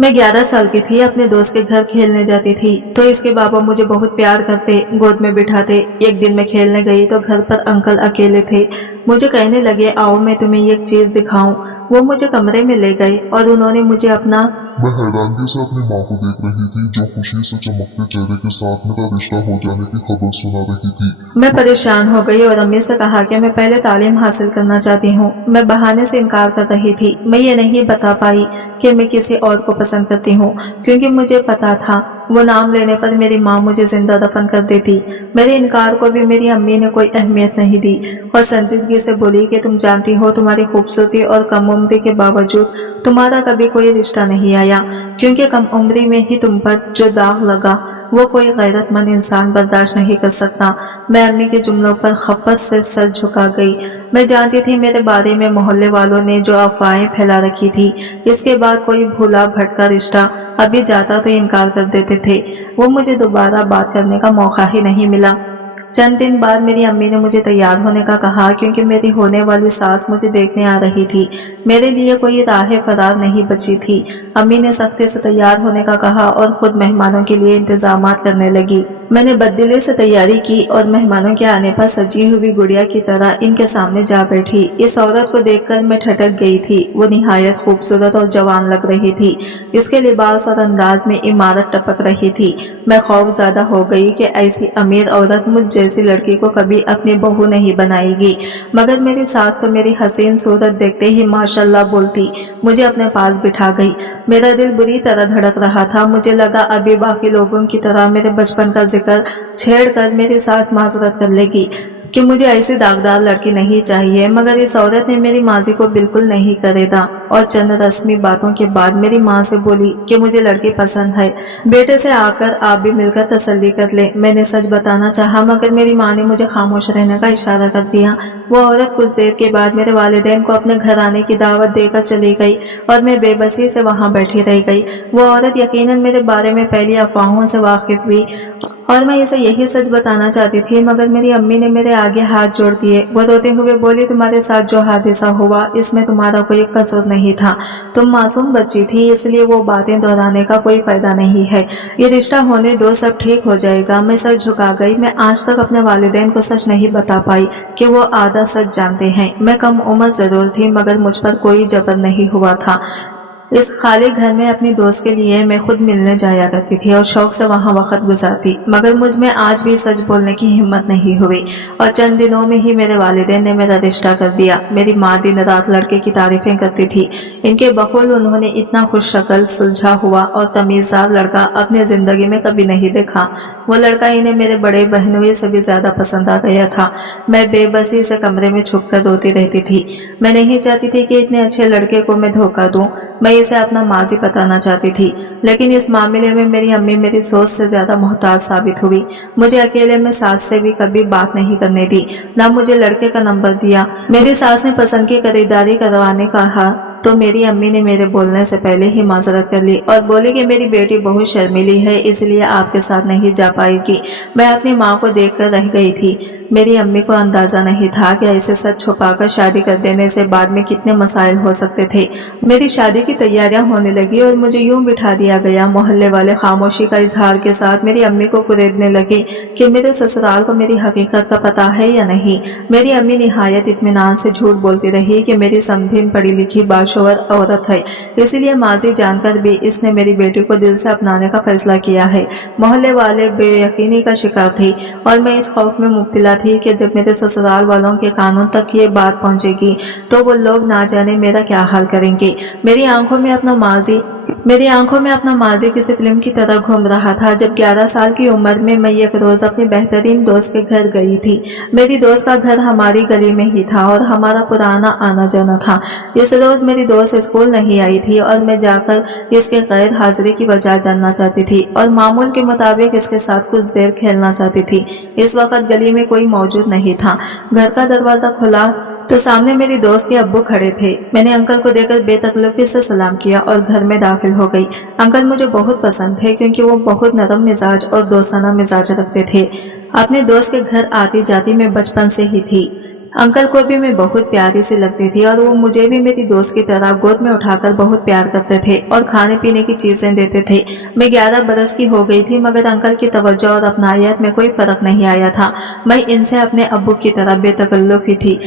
मैं 11 साल की थी, अपने दोस्त के घर खेलने जाती थी तो इसके बाबा मुझे बहुत प्यार करते, गोद में बिठाते। एक दिन मैं खेलने गई तो घर पर अंकल अकेले थे। मुझे कहने लगे, आओ मैं तुम्हें एक चीज दिखाऊं। वो मुझे कमरे में ले गए और उन्होंने मुझे अपना। मैं हैरानगी से अपनी माँ को देख रही थी जो खुशी से चमकते चेहरे के साथ मेरा रिश्ता हो जाने की खबर सुना रही थी। मैं परेशान हो गई और अम्मी से कहा कि मैं पहले तालीम हासिल करना चाहती हूँ। मैं बहाने से इनकार कर रही थी। मैं ये नहीं बता पाई कि मैं किसी और को पसंद करती हूँ, क्योंकि मुझे पता था वो नाम लेने पर मेरी माँ मुझे जिंदा दफन कर देती। मेरे इनकार को भी मेरी अम्मी ने कोई अहमियत नहीं दी और संजीदगी से बोली कि तुम जानती हो तुम्हारी खूबसूरती और कम उम्री के बावजूद तुम्हारा कभी कोई रिश्ता नहीं आया, क्योंकि कम उम्री में ही तुम पर जो दाग लगा वो कोई गैरतमंद इंसान बर्दाश्त नहीं कर सकता। मैं अम्मी के जुमलों पर खफत से सर झुका गई। मैं जानती थी मेरे बारे में मोहल्ले वालों ने जो अफवाहें फैला रखी थी। इसके बाद कोई भूला भटका रिश्ता अभी जाता तो इनकार कर देते थे। वो मुझे दोबारा बात करने का मौका ही नहीं मिला। चंद दिन बाद मेरी अम्मी ने मुझे तैयार होने का कहा, क्योंकि मेरी होने वाली सास मुझे देखने आ रही थी। मेरे लिए कोई राह फरार नहीं बची थी। अम्मी ने सख्ती से तैयार होने का कहा और खुद मेहमानों के लिए इंतजाम करने लगी। मैंने बददिली से तैयारी की और मेहमानों के आने पर सजी हुई गुड़िया की तरह इनके सामने जा बैठी। इस औरत को देखकर मैं ठटक गई थी। वो निहायत खूबसूरत और जवान लग रही थी। इसके लिबास और अंदाज में इमारत टपक रही थी। मैं खौफज़दा हो गई कि ऐसी अमीर औरत मुझ जैसी लड़की को कभी अपनी बहू नहीं बनाएगी। मगर मेरी सास तो मेरी हसीन सूरत देखते ही माशाल्लाह बोलती मुझे अपने पास बिठा गई। मेरा दिल बुरी तरह धड़क रहा था। मुझे लगा अभी बाकी लोगों की तरह मेरे बचपन का जिक्र छेड़कर मेरी सास माजरत कर लेगी कि मुझे ऐसी दागदार लड़की नहीं चाहिए। मगर इस औरत ने मेरी माजी को बिल्कुल नहीं करेदा और चंद रस्मी बातों के बाद मेरी माँ से बोली कि मुझे लड़की पसंद है, बेटे से आकर आप भी मिलकर तसल्ली कर ले। मैंने सच बताना चाहा, मगर मेरी माँ ने मुझे खामोश रहने का इशारा कर दिया। वो औरत कुछ देर के बाद मेरे वालिदैन को अपने घर आने की दावत देकर चली गई और मैं बेबसी से वहाँ बैठी रह गई। वो औरत यकीनन मेरे बारे में पहली अफवाहों से वाकिफ हुई और मैं इसे यही सच बताना चाहती थी, मगर मेरी अम्मी ने मेरे आगे हाथ जोड़ दिए। वो रोते हुए बोली, तुम्हारे साथ जो हादसा हुआ इसमें तुम्हारा कोई कसूर नहीं था। तुम मासूम बच्ची थी, इसलिए वो बातें दोहराने का कोई फायदा नहीं है। ये रिश्ता होने दो, सब ठीक हो जाएगा। मैं सर झुका गई। मैं आज तक अपने वालिदैन को सच नहीं बता पाई कि वो आधा सच जानते हैं। मैं कम उम्र जरूर थी, मगर मुझ पर कोई जबर नहीं हुआ था। इस खाली घर में अपनी दोस्त के लिए मैं खुद मिलने जाया करती थी और शौक से वहाँ वक्त गुजारती, मगर मुझ में आज भी सच बोलने की हिम्मत नहीं हुई और चंद दिनों में ही मेरे वालिदैन ने मेरा रिश्ता कर दिया। मेरी माँ दिन रात लड़के की तारीफें करती थी। इनके बखूल उन्होंने इतना खुश शक्ल, सुलझा हुआ और तमीज़दार लड़का अपनी जिंदगी में कभी नहीं देखा। वो लड़का इन्हें मेरे बड़े बहनोई से भी ज्यादा पसंद आ गया था। मैं बेबसी से कमरे में छुप कर रोती रहती थी। मैं नहीं चाहती थी कि इतने अच्छे लड़के को मैं धोखा दूं। मैं इसे अपना माजी बताना चाहती थी, लेकिन इस मामले में मेरी अम्मी मेरी सोच से ज्यादा मोहताज साबित हुई। मुझे अकेले में सास से भी कभी बात नहीं करने दी, न मुझे लड़के का नंबर दिया। मेरी सास ने पसंद की खरीदारी करवाने कहा तो मेरी अम्मी ने मेरे बोलने से पहले ही माजरत कर ली और बोली कि मेरी बेटी बहुत शर्मीली है, इसलिए आपके साथ नहीं जा पाएगी। मैं अपनी माँ को देखकर रह गई थी। मेरी अम्मी को अंदाजा नहीं था कि ऐसे सच छुपाकर शादी कर देने से बाद में कितने मसाइल हो सकते थे। मेरी शादी की तैयारियां होने लगी और मुझे यूं बिठा दिया गया। मोहल्ले वाले खामोशी का इजहार के साथ मेरी अम्मी को कुरेदने लगे कि मेरे ससुराल को मेरी हकीकत का पता है या नहीं। मेरी अम्मी निहायत इत्मीनान से झूठ बोलती रही कि मेरी समधीन पढ़ी लिखी बाशोवर औरत है, इसलिए माजी जानकर भी इसने मेरी बेटी को दिल से अपनाने का फैसला किया है। मोहल्ले वाले बेयकीनी का शिकार थे और मैं इस खौफ में मुब्तला थी कि जब मेरे ससुराल वालों के कानों तक ये बात पहुंचेगी तो वो लोग ना जाने मेरा क्या हाल करेंगे। मेरी आंखों में अपना माजी किसी फिल्म की तरह घूम रहा था। जब 11 साल की उम्र में मैं एक रोज अपने बेहतरीन दोस्त के घर गई थी। मेरी दोस्त का घर हमारी गली में ही था और हमारा पुराना आना जाना था। इस रोज मेरी दोस्त स्कूल नहीं आई थी और मैं जाकर इसके गैर हाजिरी की वजह जानना चाहती थी और मामूल के मुताबिक इसके साथ कुछ देर खेलना चाहती थी। इस वक्त गली में कोई मौजूद नहीं था। घर का दरवाजा खुला तो सामने मेरी दोस्त के अब्बू खड़े थे। मैंने अंकल को देखकर बेतकल्लुफी से सलाम किया और घर में दाखिल हो गई। अंकल मुझे बहुत पसंद थे, क्योंकि वो बहुत नरम मिजाज और दोस्ताना मिजाज रखते थे। अपने दोस्त के घर आती जाती मैं बचपन से ही थी। अंकल को भी मैं बहुत प्यारी सी लगती थी और वो मुझे भी मेरी दोस्त की तरह गोद में उठाकर बहुत प्यार करते थे और खाने पीने की चीजें देते थे। मैं 11 बरस की हो गई थी मगर अंकल की तवज्जो और अपनायत में कोई फर्क नहीं आया था। मैं इनसे अपने अब्बू की तरह बेतकल्लुफी थी।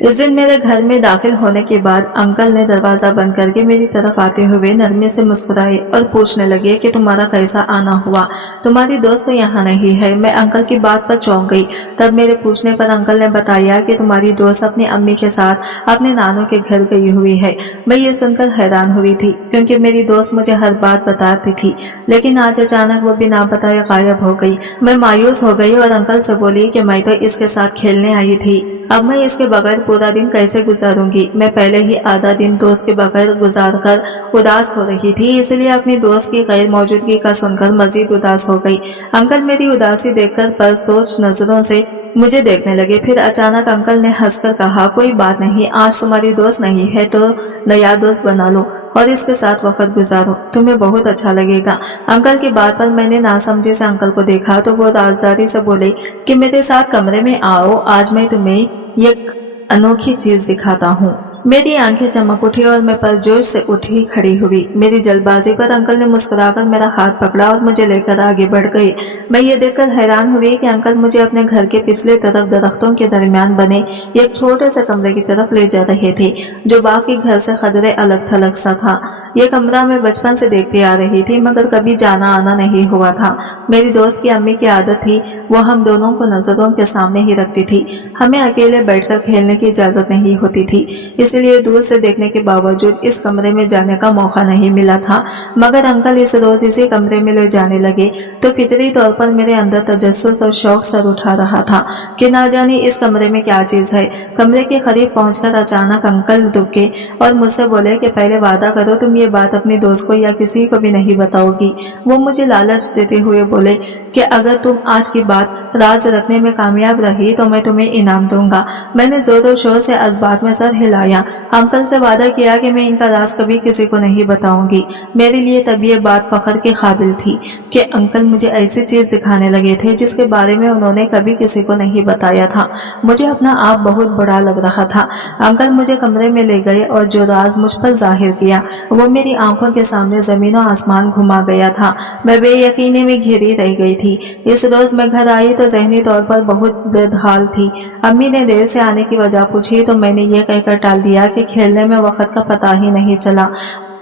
इस दिन मेरे घर में दाखिल होने के बाद अंकल ने दरवाजा बंद करके मेरी तरफ आते हुए नरमी से मुस्कुराए और पूछने लगे कि तुम्हारा कैसा आना हुआ, तुम्हारी दोस्त तो यहाँ नहीं है। मैं अंकल की बात पर चौंक गई। तब मेरे पूछने पर अंकल ने बताया कि तुम्हारी दोस्त अपनी अम्मी के साथ अपने नानू के घर गई हुई है। मैं ये सुनकर हैरान हुई थी क्योंकि मेरी दोस्त मुझे हर बात बताती थी, लेकिन आज अचानक वो बिना बताए गायब हो गई। मैं मायूस हो गई और अंकल से बोली कि मैं तो इसके साथ खेलने आई थी, अब मैं इसके बगैर पूरा दिन कैसे गुजारूंगी। मैं पहले ही आधा दिन दोस्त के बगैर गुजार कर उदास हो रही थी, इसलिए अपनी दोस्त की गैर मौजूदगी का सुनकर मजीद उदास हो गई। अंकल मेरी उदासी देखकर पर सोच नजरों से मुझे देखने लगे। फिर अचानक अंकल ने हंसकर कहा, कोई बात नहीं, आज तुम्हारी दोस्त नहीं है तो नया दोस्त बना लो और इसके साथ वक्त गुजारो, तुम्हें बहुत अच्छा लगेगा। अंकल की बात पर मैंने नासमझी से अंकल को देखा तो वो राजदारी से बोले कि मेरे साथ कमरे में आओ, आज मैं तुम्हें एक अनोखी चीज दिखाता हूँ। मेरी आंखें चमक उठी और मैं परजोश से उठी खड़ी हुई। मेरी जल्दबाजी पर अंकल ने मुस्कुराकर मेरा हाथ पकड़ा और मुझे लेकर आगे बढ़ गए। मैं ये देखकर हैरान हुई कि अंकल मुझे अपने घर के पिछले तरफ दरख्तों के दरमियान बने एक छोटे से कमरे की तरफ ले जा रहे थे जो बाकी घर से कदरे अलग थलग सा था। ये कमरा मैं बचपन से देखती आ रही थी मगर कभी जाना आना नहीं हुआ था। मेरी दोस्त की अम्मी की आदत थी, वो हम दोनों को नजरों के सामने ही रखती थी। हमें अकेले बैठकर खेलने की इजाजत नहीं होती थी, इसलिए दूर से देखने के बावजूद इस कमरे में जाने का मौका नहीं मिला था। मगर अंकल इस रोज इसी कमरे में ले जाने लगे तो फितरी तौर पर मेरे अंदर तजस्सुस और शौक सर उठा रहा था कि ना जाने इस कमरे में क्या चीज है। कमरे के करीब पहुंचकर अचानक अंकल रुके और मुझसे बोले कि पहले वादा करो तुम ये बात अपनी दोस्त को या किसी को भी नहीं बताओगी। वो मुझे लालच देते हुए बोले कि अगर तुम आज की बात राज रखने में कामयाब रही तो मैं तुम्हें इनाम दूंगा। मैंने जोर शोर से इस बात में सर हिलाया। अंकल से वादा किया कि मैं इनका राज कभी किसी को नहीं बताऊंगी। मेरे लिए तब ये बात फख्र के काबिल थी कि अंकल मुझे ऐसी चीज दिखाने लगे थे जिसके बारे में उन्होंने कभी किसी को नहीं बताया था। मुझे अपना आप बहुत बड़ा लग रहा था। अंकल मुझे कमरे में ले गए और जो राज मुझ पर जाहिर किया वो मेरी आंखों के सामने जमीन और आसमान घुमा गया था। मैं बेयकीनी में घिरी रह गई थी। इस रोज मैं घर आई तो जहनी तौर पर बहुत बेहाल थी। अम्मी ने देर से आने की वजह पूछी तो मैंने ये कहकर टाल दिया कि खेलने में वक्त का पता ही नहीं चला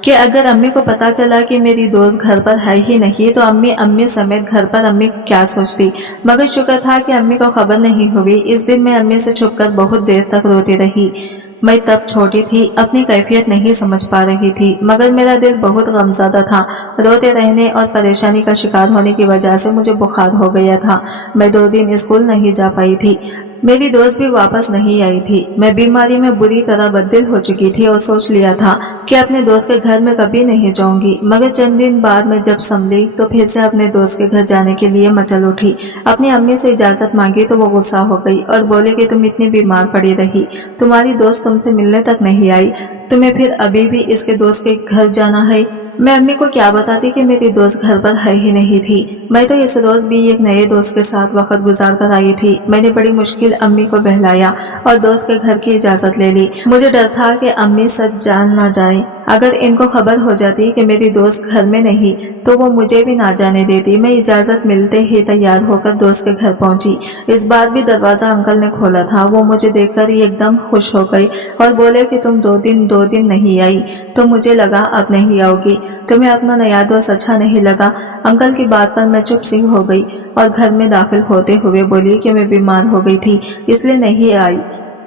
कि अगर अम्मी को पता चला कि मेरी दोस्त घर पर है ही नहीं तो अम्मी समेत घर पर अम्मी क्या सोचती। मगर शुक्र था कि अम्मी को खबर नहीं हुई। इस दिन मैं अम्मी से छुपकर बहुत देर तक रोती रही। मैं तब छोटी थी, अपनी कैफियत नहीं समझ पा रही थी, मगर मेरा दिल बहुत गमज़दा था। रोते रहने और परेशानी का शिकार होने की वजह से मुझे बुखार हो गया था। मैं 2 दिन स्कूल नहीं जा पाई थी। मेरी दोस्त भी वापस नहीं आई थी। मैं बीमारी में बुरी तरह बददिल हो चुकी थी और सोच लिया था कि अपने दोस्त के घर में कभी नहीं जाऊंगी। मगर चंद दिन बाद मैं जब संभली तो फिर से अपने दोस्त के घर जाने के लिए मचल उठी। अपनी अम्मी से इजाजत मांगी तो वो गुस्सा हो गई और बोले कि तुम इतनी बीमार पड़ी रही, तुम्हारी दोस्त तुमसे मिलने तक नहीं आई, तुम्हें फिर अभी भी इसके दोस्त के घर जाना है। मैं अम्मी को क्या बताती कि मेरी दोस्त घर पर है ही नहीं थी। मैं तो इस रोज भी एक नए दोस्त के साथ वक्त गुजार कर आई थी। मैंने बड़ी मुश्किल अम्मी को बहलाया और दोस्त के घर की इजाजत ले ली। मुझे डर था कि अम्मी सच जान ना जाए। अगर इनको खबर हो जाती कि मेरी दोस्त घर में नहीं तो वो मुझे भी ना जाने देती। मैं इजाजत मिलते ही तैयार होकर दोस्त के घर पहुंची। इस बार भी दरवाजा अंकल ने खोला था। वो मुझे देखकर ही एकदम खुश हो गई और बोले कि तुम 2 दिन नहीं आई तो मुझे लगा अब नहीं आओगी, तुम्हें अपना नया दोस्त अच्छा नहीं लगा। अंकल की बात पर मैं चुप सी हो गई और घर में दाखिल होते हुए बोली कि मैं बीमार हो गई थी इसलिए नहीं आई।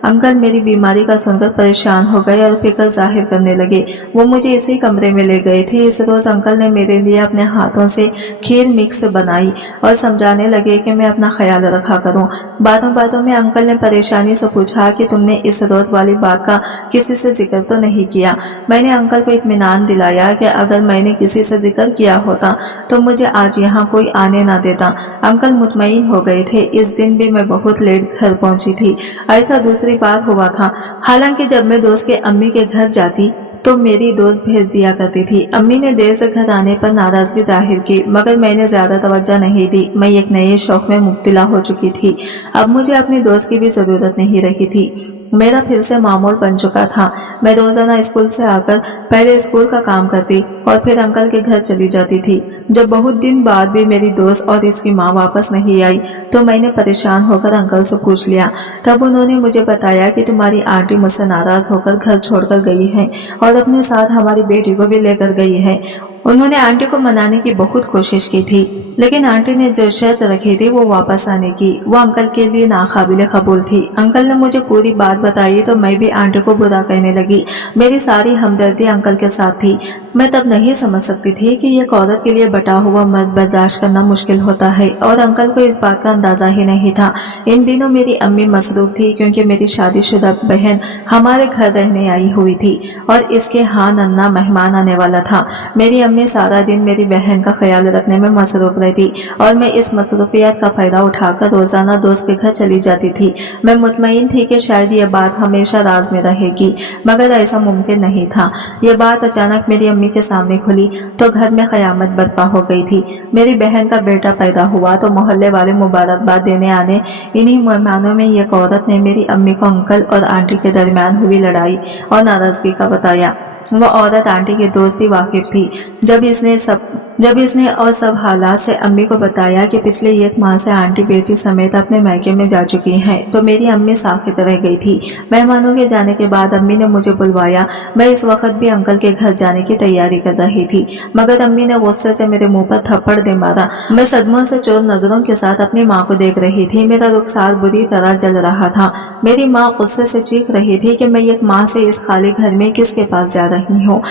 अंकल मेरी बीमारी का सुनकर परेशान हो गए और फिक्र जाहिर करने लगे। वो मुझे इसी कमरे में ले गए थे। इस रोज अंकल ने मेरे लिए अपने हाथों से खीर मिक्स बनाई और समझाने लगे कि मैं अपना ख्याल रखा करूं। बातों में अंकल ने परेशानी से पूछा कि तुमने इस रोज वाली बात का किसी से जिक्र तो नहीं किया। मैंने अंकल को इत्मीनान दिलाया कि अगर मैंने किसी से जिक्र किया होता तो मुझे आज यहाँ कोई आने ना देता। अंकल मुतमईन हो गए थे। इस दिन भी मैं बहुत लेट घर पहुंची थी। ऐसा दूसरी बार हुआ था। हालांकि जब मैं दोस्त के अम्मी के घर जाती तो मेरी दोस्त भेज दिया करती थी। अम्मी ने देर से घर आने पर नाराजगी जाहिर की, मगर मैंने ज्यादा तवज्जो नहीं दी। मैं एक नए शौक में मुब्तला हो चुकी थी। अब मुझे अपनी दोस्त की भी जरूरत नहीं रही थी। मेरा फिर से मामूल बन चुका था। मैं रोजाना स्कूल से आकर पहले स्कूल का काम करती और फिर अंकल के घर चली जाती थी। जब बहुत दिन बाद भी मेरी दोस्त और इसकी माँ वापस नहीं आई तो मैंने परेशान होकर अंकल से पूछ लिया। तब उन्होंने मुझे बताया कि तुम्हारी आंटी मुझसे नाराज होकर घर छोड़कर गई है और अपने साथ हमारी बेटी को भी लेकर गई है। उन्होंने आंटी को मनाने की बहुत कोशिश की थी, लेकिन आंटी ने जो शर्त रखी थी वो वापस आने की, वो अंकल के लिए नाकाबिले कबूल थी। अंकल ने मुझे पूरी बात बताई तो मैं भी आंटी को बुरा कहने लगी। मेरी सारी हमदर्दी अंकल के साथ थी। मैं तब नहीं समझ सकती थी कि एक औरत के लिए बटा हुआ मर्द बर्दाश्त करना मुश्किल होता है, और अंकल को इस बात का अंदाजा ही नहीं था। इन दिनों मेरी अम्मी मसरूफ थी क्योंकि मेरी शादीशुदा बहन हमारे घर रहने आई हुई थी और इसके यहाँ नन्ना मेहमान आने वाला था। मेरी अम्मी सारा दिन मेरी बहन का ख्याल रखने में मसरूफ रहती और मैं इस मसरूफियत का फायदा उठाकर रोजाना दोस्त के घर चली जाती थी। मैं मुतमईन थी कि शायद ये बात हमेशा राज में रहेगी, मगर ऐसा मुमकिन नहीं था। ये बात अचानक मेरी अम्मी के सामने खुली तो घर में कयामत बर्पा हो गई थी। मेरी बहन का बेटा पैदा हुआ तो मोहल्ले वाले मुबारकबाद देने आने इन्हीं मेहमानों में एक औरत ने मेरी अम्मी को अंकल और आंटी के दरमियान हुई लड़ाई और नाराजगी का बताया। वो औरत आंटी की दोस्ती वाकिफ थी। जब इसने और सब हालात से अम्मी को बताया कि पिछले एक माह से आंटी बेटी समेत अपने मायके में जा चुकी हैं, तो मेरी अम्मी साकित रह गई थी। मेहमानों के जाने के बाद अम्मी ने मुझे बुलवाया। मैं इस वक्त भी अंकल के घर जाने की तैयारी कर रही थी, मगर अम्मी ने गुस्से से मेरे मुंह पर थप्पड़ दे मारा। मैं सदमों से चोर नजरों के साथ अपनी माँ को देख रही थी। मेरा रुखसार बुरी तरह जल रहा था। मेरी माँ गुस्से से चीख रही थी कि मैं एक माह से इस खाली घर में किसके पास जा रही हूँ,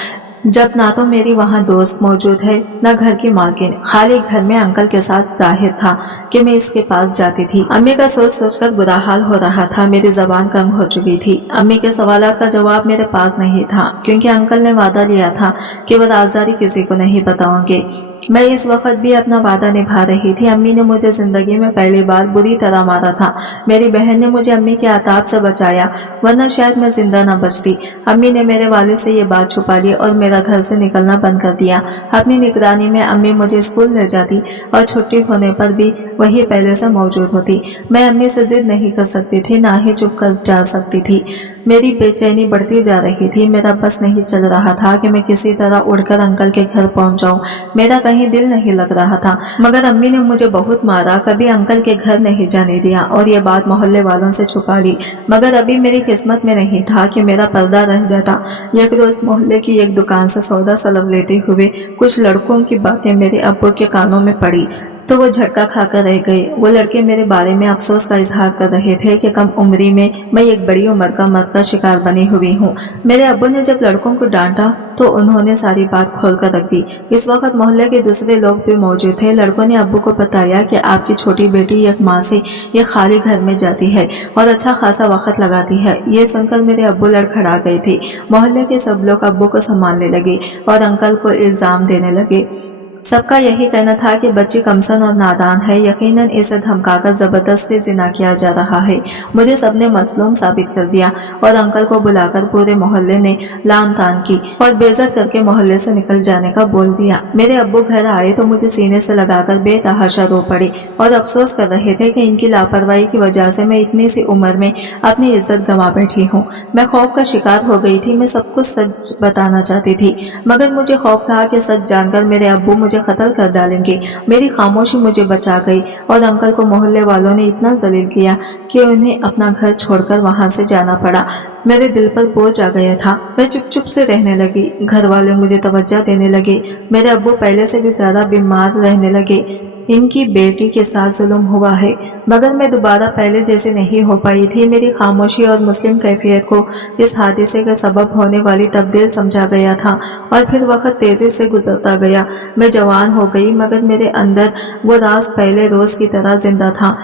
जब ना तो मेरी वहाँ दोस्त मौजूद है न घर की मालकिन। खाली घर में अंकल के साथ जाहिर था कि मैं इसके पास जाती थी। अम्मी का सोच सोचकर बुरा हाल हो रहा था। मेरी जबान कम हो चुकी थी। अम्मी के सवालों का जवाब मेरे पास नहीं था, क्योंकि अंकल ने वादा लिया था कि वो राज़दारी किसी को नहीं बताऊंगे। मैं इस वक्त भी अपना वादा निभा रही थी। अम्मी ने मुझे जिंदगी में पहली बार बुरी तरह मारा था। मेरी बहन ने मुझे अम्मी के आताब से बचाया, वरना शायद मैं जिंदा न बचती। अम्मी ने मेरे वालिद से ये बात छुपा ली और मेरा घर से निकलना बंद कर दिया। अपनी निगरानी में अम्मी मुझे स्कूल ले जाती और छुट्टी होने पर भी वही पहले से मौजूद होती। मैं अम्मी से जिद नहीं कर सकती थी, ना ही चुप कर जा सकती थी। मेरी बेचैनी बढ़ती जा रही थी। मेरा बस नहीं चल रहा था कि मैं किसी तरह उड़कर अंकल के घर पहुंच जाऊं। मेरा कहीं दिल नहीं लग रहा था, मगर अम्मी ने मुझे बहुत मारा, कभी अंकल के घर नहीं जाने दिया और ये बात मोहल्ले वालों से छुपा ली। मगर अभी मेरी किस्मत में नहीं था कि मेरा पर्दा रह जाता। एक रोज मोहल्ले की एक दुकान से सौदा सलव लेते हुए कुछ लड़कों की बातें मेरे अब्बू के कानों में पड़ी तो वो झटका खाकर रह गए। वो लड़के मेरे बारे में अफसोस का इजहार कर रहे थे कि कम उम्री में मैं एक बड़ी उम्र का मर्द का शिकार बनी हुई हूँ। मेरे अब्बू ने जब लड़कों को डांटा तो उन्होंने सारी बात खोल कर रख दी। इस वक्त मोहल्ले के दूसरे लोग भी मौजूद थे। लड़कों ने अब्बू को बताया कि आपकी छोटी बेटी एक माह से एक खाली घर में जाती है और अच्छा खासा वक्त लगाती है। ये सुनकर मेरे अब्बू लड़खड़ा गए थे। मोहल्ले के सब लोग अब्बू को संभालने लगे और अंकल को इल्जाम देने लगे। सबका यही कहना था कि बच्ची कमसन और नादान है, यकीनन इसे धमकाकर जबरदस्ती जिना किया जा रहा है। मुझे सबने मसलूम साबित कर दिया और अंकल को बुलाकर पूरे मोहल्ले ने लान तान की और बेइज्जत करके मोहल्ले से निकल जाने का बोल दिया। मेरे अब्बू घर आए तो मुझे सीने से लगाकर बेतहाशा रो पड़े और अफसोस कर रहे थे कि इनकी लापरवाही की वजह से मैं इतनी सी उम्र में अपनी इज्जत गंवा बैठी हूँ। मैं खौफ का शिकार हो गई थी। मैं सब कुछ सच बताना चाहती थी, मगर मुझे खौफ था कि सच जानकर मेरे अब्बू मुझे कत्ल कर डालेंगे। मेरी खामोशी मुझे बचा गई और अंकल को मोहल्ले वालों ने इतना जलील किया कि उन्हें अपना घर छोड़कर वहां से जाना पड़ा। मेरे दिल पर बोझ आ गया था। मैं चुप चुप से रहने लगी। घर वाले मुझे तवज्जो देने लगे। मेरे अब्बू पहले से भी ज्यादा बीमार रहने लगे। इनकी बेटी के साथ जुल्म हुआ है, मगर मैं दोबारा पहले जैसे नहीं हो पाई थी। मेरी खामोशी और मुस्लिम कैफियत को इस हादसे का सबब होने वाली तब्दील समझा गया था और फिर वक्त तेजी से गुजरता गया। मैं जवान हो गई, मगर मेरे अंदर वो राज पहले रोज की तरह जिंदा था।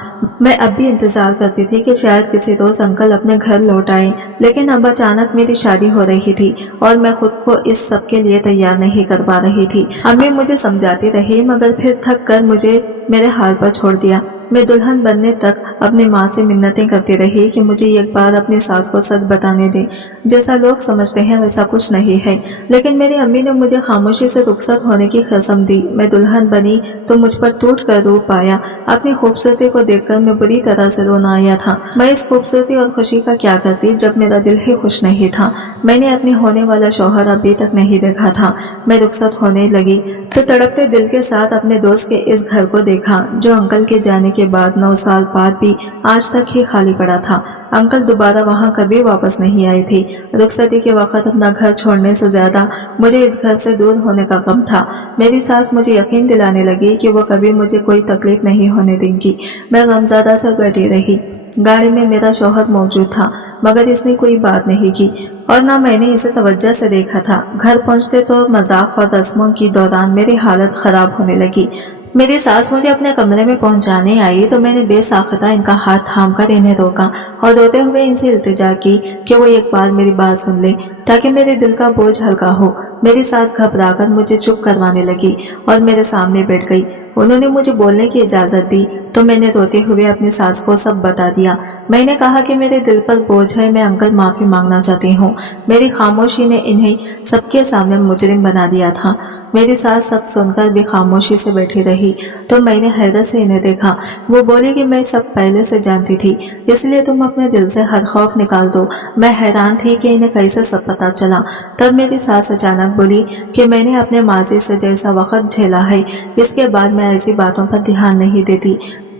मैं अब भी इंतजार करती थी कि शायद किसी रोज अंकल अपने घर लौट आए, लेकिन अब अचानक मेरी शादी हो रही थी और मैं खुद को इस सब के लिए तैयार नहीं कर पा रही थी। अम्मी मुझे समझाती रही, मगर फिर थक कर मुझे मेरे हाल पर छोड़ दिया। मैं दुल्हन बनने तक अपनी माँ से मिन्नतें करती रही कि मुझे एक बार अपनी सास को सच बताने दे। जैसा लोग समझते हैं वैसा कुछ नहीं है। लेकिन मेरी अम्मी ने मुझे खामोशी से रुखसत होने की कसम दी। मैं दुल्हन बनी तो मुझ पर टूट कर रो पाया। अपनी खूबसूरती को देखकर मैं बुरी तरह से रोना आया था। मैं इस खूबसूरती और खुशी का क्या करती जब मेरा दिल ही खुश नहीं था। मैंने अपने होने वाला शौहर अभी तक नहीं देखा था। मैं रुखसत होने लगी तो तड़पते दिल के साथ अपने दोस्त के इस घर को देखा जो अंकल के जाने के बाद 9 साल बाद भी आज तक ही खाली पड़ा था। अंकल दोबारा वहां कभी वापस नहीं आए थे। रुखसती के वक्त अपना घर छोड़ने से ज्यादा मुझे इस घर से दूर होने का गम था। मेरी सास मुझे यकीन दिलाने लगी कि वो कभी मुझे कोई तकलीफ नहीं होने देंगी। मैं गमज़दा से बैठी रही। गाड़ी में मेरा शौहर मौजूद था मगर इसने कोई बात नहीं की और ना मैंने इसे तवज्जो से देखा था। घर पहुंचते तो मजाक और रस्मों की दौरान मेरी हालत खराब होने लगी। मेरी सास मुझे अपने कमरे में पहुंचाने आई तो मैंने बेसाख्ता इनका हाथ थामकर इन्हें रोका और रोते हुए इनसे इल्तिजा की कि वो एक बार मेरी बात सुन ले ताकि मेरे दिल का बोझ हल्का हो। मेरी सास घबराकर मुझे चुप करवाने लगी और मेरे सामने बैठ गई। उन्होंने मुझे बोलने की इजाजत दी तो मैंने रोते हुए अपनी सास को सब बता दिया। मैंने कहा कि मेरे दिल पर बोझ है, मैं अंकल माफी मांगना चाहती हूँ। मेरी खामोशी ने इन्हें सबके सामने मुजरिम बना दिया था। मेरी सास सब सुनकर भी खामोशी से बैठी रही तो मैंने हैरत से इन्हें देखा। वो बोली कि मैं सब पहले से जानती थी, इसलिए तुम अपने दिल से हर खौफ निकाल दो। मैं हैरान थी कि इन्हें कैसे सब पता चला। तब मेरी सास अचानक बोली कि मैंने अपने माजी से जैसा वक्त झेला है इसके बाद मैं ऐसी बातों पर ध्यान नहीं देती।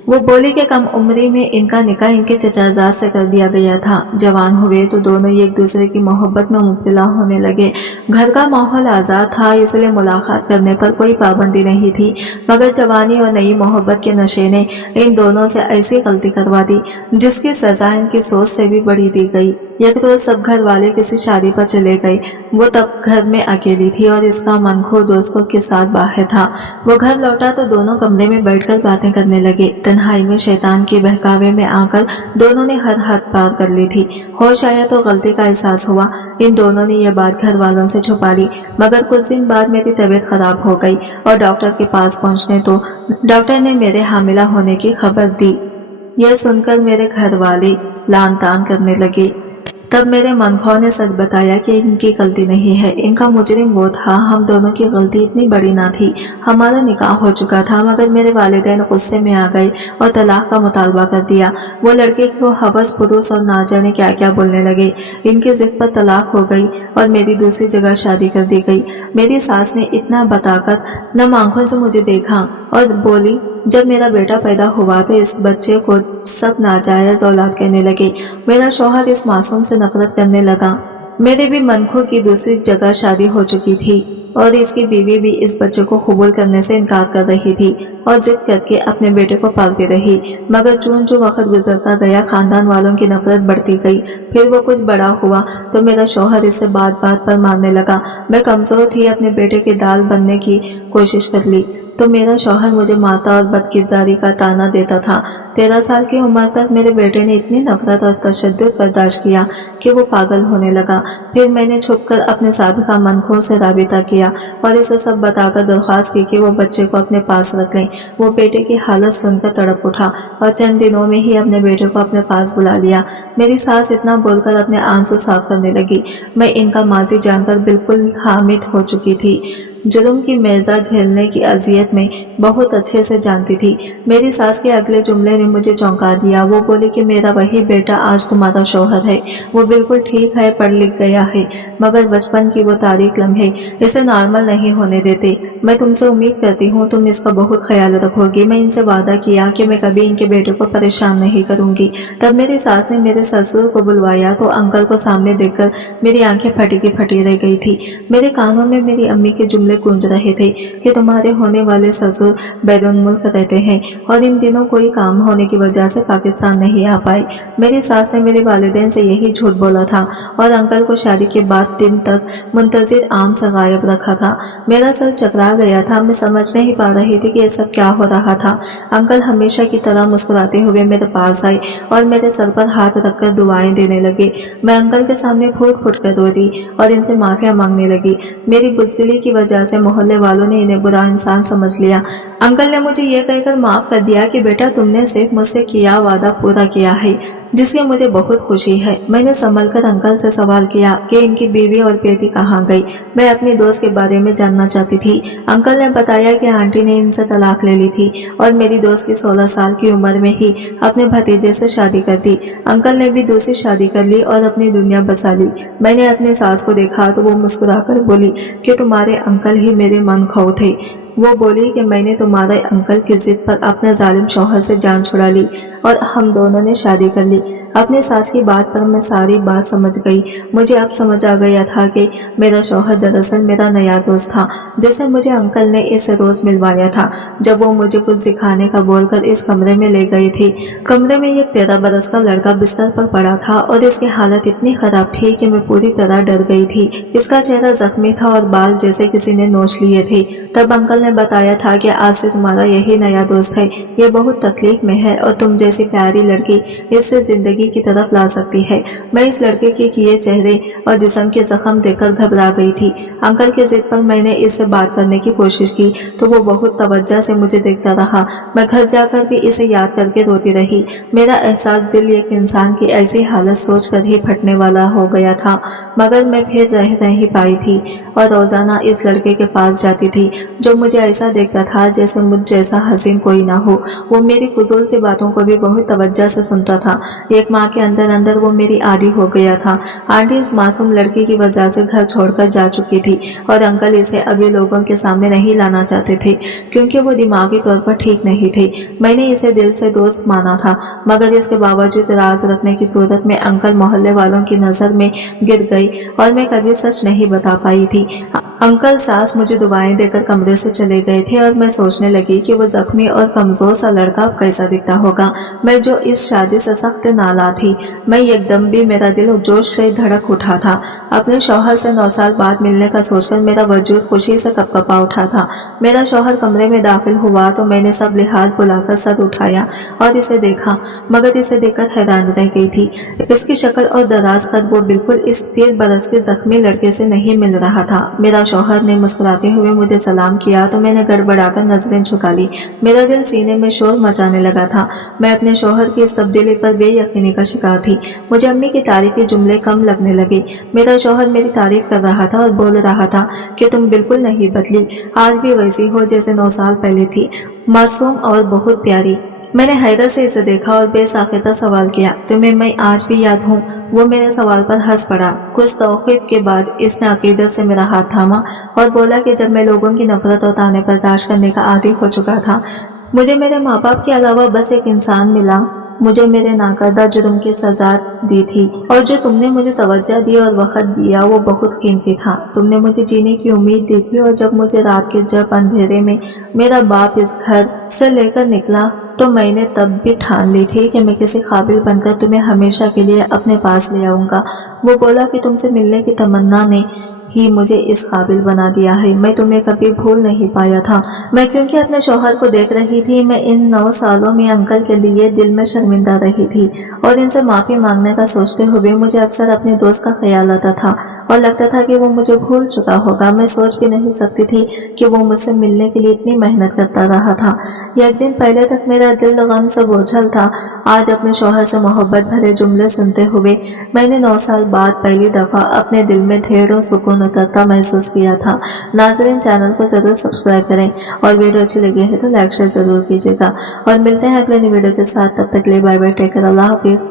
वो बोली कि कम उम्री में इनका निकाह इनके चचाजाद से कर दिया गया था। जवान हुए तो दोनों एक दूसरे की मोहब्बत में मुब्तला होने लगे। घर का माहौल आज़ाद था इसलिए मुलाकात करने पर कोई पाबंदी नहीं थी, मगर जवानी और नई मोहब्बत के नशे ने इन दोनों से ऐसी गलती करवा दी जिसकी सजा इनकी सोच से भी बड़ी दी गई। एक रोज सब घर वाले किसी शादी पर चले गए। वो तब घर में अकेली थी और इसका मनखो दोस्तों के साथ बाहर था। वो घर लौटा तो दोनों कमरे में बैठकर बातें करने लगे। तन्हाई में शैतान के बहकावे में आकर दोनों ने हर हद पार कर ली थी। होश आया तो गलती का एहसास हुआ। इन दोनों ने यह बात घर वालों से छुपा ली, मगर कुछ दिन बाद मेरी तबीयत खराब हो गई और डॉक्टर के पास पहुंचने तो डॉक्टर ने मेरे हामिला होने की खबर दी। यह सुनकर मेरे घर वाले लान तान करने लगे। तब मेरे मनखो ने सच बताया कि इनकी गलती नहीं है, इनका मुजरिम वो था। हम दोनों की गलती इतनी बड़ी ना थी। हमारा निकाह हो चुका था मगर मेरे वालिदैन गुस्से में आ गए और तलाक का मुतालबा कर दिया। वो लड़के को हवस पुरुष और ना जाने क्या क्या बोलने लगे। इनकी जिद पर तलाक हो गई और मेरी दूसरी जगह शादी कर दी गई। मेरी सास ने इतना बताकर नम आंखों से मुझे देखा और बोली, जब मेरा बेटा पैदा हुआ तो इस बच्चे को सब नाजायज औलाद कहने लगे। मेरा शौहर इस मासूम से नफरत करने लगा। मेरे भी मनखो की दूसरी जगह शादी हो चुकी थी और इसकी बीवी भी इस बच्चे को कबूल करने से इनकार कर रही थी और जिद करके अपने बेटे को पालती रही। मगर जो वक्त गुजरता गया खानदान वालों की नफरत बढ़ती गई। फिर वो कुछ बड़ा हुआ तो मेरा शौहर इससे बात बात पर मारने लगा। मैं कमजोर थी, अपने बेटे की दाल बनने की कोशिश कर ली तो मेरा शौहर मुझे माता और बदकिरदारी का ताना देता था। 13 साल की उम्र तक मेरे बेटे ने इतनी नफरत और तशद्दुद बर्दाश्त किया कि वो पागल होने लगा। फिर मैंने छुपकर अपने साबिका मनखो से राबिता किया और इसे सब बताकर दरख्वास्त की कि वो बच्चे को अपने पास रख लें। वो बेटे की हालत सुनकर तड़प उठा और चंद दिनों में ही अपने बेटे को अपने पास बुला लिया। मेरी सास इतना बोलकर अपने आंसू साफ करने लगी। मैं इनका माजी जानकर बिल्कुल हामिद हो चुकी थी। जुल्म की मेज़ा झेलने की अजियत में बहुत अच्छे से जानती थी। मेरी सास के अगले जुमले ने मुझे चौंका दिया। वो बोली कि मेरा वही बेटा आज तुम्हारा शौहर है। वो बिल्कुल ठीक है, पढ़ लिख गया है, मगर बचपन की वो तारीख लम्हे इसे नॉर्मल नहीं होने देते। मैं तुमसे उम्मीद करती हूँ तुम इसका बहुत ख्याल रखोगी। मैं इनसे वादा किया कि मैं कभी इनके बेटे को परेशान नहीं करूंगी। तब मेरी सास ने मेरे ससुर को बुलवाया तो अंकल को सामने देखकर मेरी आंखें फटी की फटी रह गई थी। मेरे कानों में मेरी अम्मी के जुमले गूंज रहे थे कि तुम्हारे होने वाले ससुर बैरून मुल्क रहते हैं और इन दिनों कोई काम होने की वजह से पाकिस्तान नहीं आ पाए। मेरी सास ने मेरे वालिदैन से यही झूठ बोला था और अंकल को शादी के बाद दिन तक मुंतजिर आम से गायब रखा था। मेरा सर चकरा गया था। मैं समझ नहीं पा रही थी कि ये सब क्या हो रहा था। अंकल हमेशा की तरह मुस्कुराते हुए मेरे पास आए और मेरे सर पर हाथ रखकर दुआएं देने लगे। मैं अंकल के सामने फूट फूट कर रो दी और इनसे माफिया मांगने लगी। मेरी बुज़दिली की वजह वजह से मोहल्ले वालों ने इन्हें बुरा इंसान समझ लिया। अंकल ने मुझे ये कहकर माफ कर दिया कि बेटा तुमने सिर्फ मुझसे किया वादा पूरा किया है, जिसकी मुझे बहुत खुशी है। मैंने संभल कर अंकल से सवाल किया कि इनकी बीवी और बेटी कहाँ गई। मैं अपनी दोस्त के बारे में जानना चाहती थी। अंकल ने बताया कि आंटी ने इनसे तलाक ले ली थी और मेरी दोस्त की 16 साल की उम्र में ही अपने भतीजे से शादी कर दी। अंकल ने भी दूसरी शादी कर ली और अपनी दुनिया बसा ली। मैंने अपनी सास को देखा तो वो मुस्कुराकर बोली कि तुम्हारे अंकल ही मेरे मन खो थे। वो बोली कि मैंने तुम्हारे अंकल की जिद पर अपने जालिम शौहर से जान छुड़ा ली और हम दोनों ने शादी कर ली। अपनी सास की बात पर मैं सारी बात समझ गई। मुझे अब समझ आ गया था कि मेरा शौहर दरअसल मेरा नया दोस्त था, जिसे मुझे अंकल ने इससे रोज मिलवाया था। जब वो मुझे कुछ दिखाने का बोलकर इस कमरे में ले गए थे, कमरे में एक 13 बरस का लड़का बिस्तर पर पड़ा था और इसकी हालत इतनी खराब थी कि मैं पूरी तरह डर गई थी। इसका चेहरा जख्मी था और बाल जैसे किसी ने नोच लिए थे। तब अंकल ने बताया था कि आज से तुम्हारा यही नया दोस्त है। ये बहुत तकलीफ में है और तुम जैसी प्यारी लड़की इससे जिंदगी की तरफ ला सकती है। मैं इस लड़के के किए चेहरे और जिस्म के जख्म देखकर घबरा गई थी। अंकल के जिद पर मैंने इससे बात करने की कोशिश की तो वो बहुत तवज्जो से मुझे देखता रहा। मैं घर जाकर भी इसे याद करके रोती रही। मेरा एहसास दिल एक इंसान की ऐसी हालत सोच कर ही फटने वाला हो गया था, मगर मैं फिर रह नहीं पाई थी और रोजाना इस लड़के के पास जाती थी जो मुझे ऐसा देखता था जैसे मुझ जैसा हसीन कोई ना हो। वो मेरी फजूल सी बातों को भी बहुत तवज्जो से सुनता था। एक माँ के अंदर अंदर वो मेरी आदी हो गया था। आंटी इस मासूम लड़की की वजह से घर छोड़कर जा चुकी थी और अंकल इसे अभी लोगों के सामने नहीं लाना चाहते थे क्योंकि वो दिमागी तौर पर ठीक नहीं थे। मैंने इसे दिल से दोस्त माना था, मगर इसके बावजूद राज रखने की सूरत में अंकल मोहल्ले वालों की नजर में गिर गई और मैं कभी सच नहीं बता पाई थी। अंकल सास मुझे दुआएं देकर कमरे से चले गए थे और मैं सोचने लगी कि वो जख्मी और कमजोर सा लड़का अब कैसा दिखता होगा, मैं जो इस शादी से सख्त नाला थी। मैं एकदम भी मेरा दिल जोश से धड़क उठा था। अपने शौहर से 9 साल बाद मिलने का सोचकर मेरा वजूद खुशी से कपकपा उठा था। मेरा शौहर कमरे में दाखिल हुआ तो मैंने सब लिहाज बुलाकर सर उठाया और इसे देखा, मगर इसे देखकर हैरान रह गई थी। इसकी शक्ल और दराज कद वो बिल्कुल इस 13 बरस के जख्मी लड़के से नहीं मिल रहा था। मेरा शौहर ने मुस्कुराते हुए मुझे सलाम किया तो मैंने गड़बड़ाकर नजरें झुका ली। मेरा दिल सीने में शोर मचाने लगा था। मैं अपने शौहर की इस तब्दीली पर बेयकीनी का शिकार थी। मुझे अम्मी की तारीफी जुमले कम लगने लगे। मेरा शौहर मेरी तारीफ कर रहा था और बोल रहा था कि तुम बिल्कुल नहीं बदली, आज भी वैसी हो जैसे 9 साल पहले थी, मासूम और बहुत प्यारी। मैंने हैरत से इसे देखा और बेसाख्ता सवाल किया, तुम्हें मैं आज भी याद हूँ? वो मेरे सवाल पर हंस पड़ा। कुछ तौक़ीफ़ के बाद इसने अकीदत से मेरा हाथ थामा और बोला कि जब मैं लोगों की नफरत और ताने बर्दाश्त करने का आदी हो चुका था, मुझे मेरे माँ बाप के अलावा बस एक इंसान मिला, मुझे मेरे नाकर्दा जुर्म की सजा दी थी और जो तुमने मुझे तवज्जो दी और वक्त दिया वो बहुत कीमती था। तुमने मुझे जीने की उम्मीद दी थी और जब मुझे रात के जब अंधेरे में मेरा बाप इस घर से लेकर निकला तो मैंने तब भी ठान ली थी कि मैं किसी काबिल बनकर तुम्हें हमेशा के लिए अपने पास ले आऊंगा। वो बोला कि तुमसे मिलने की तमन्ना ने ही मुझे इस काबिल बना दिया है। मैं तुम्हें कभी भूल नहीं पाया था। मैं क्योंकि अपने शौहर को देख रही थी, मैं इन 9 सालों में अंकल के लिए दिल में शर्मिंदा रही थी और इनसे माफी मांगने का सोचते हुए मुझे अक्सर अपने दोस्त का ख्याल आता था और लगता था कि वो मुझे भूल चुका होगा। मैं सोच भी नहीं सकती थी कि वो मुझसे मिलने के लिए इतनी मेहनत करता रहा था। एक दिन पहले तक मेरा दिल गम से बोझल था। आज अपने शौहर से मोहब्बत भरे जुमले सुनते हुए मैंने 9 साल बाद पहली दफा अपने दिल में ढेर और सुकून उतरता महसूस किया था। नाज़रीन, चैनल को जरूर सब्सक्राइब करें और वीडियो अच्छी लगी है तो लाइक शेयर जरूर कीजिएगा और मिलते हैं अगले वीडियो के साथ। तब तक के लिए बाय बाय, टेक केयर, अल्लाह हाफिज।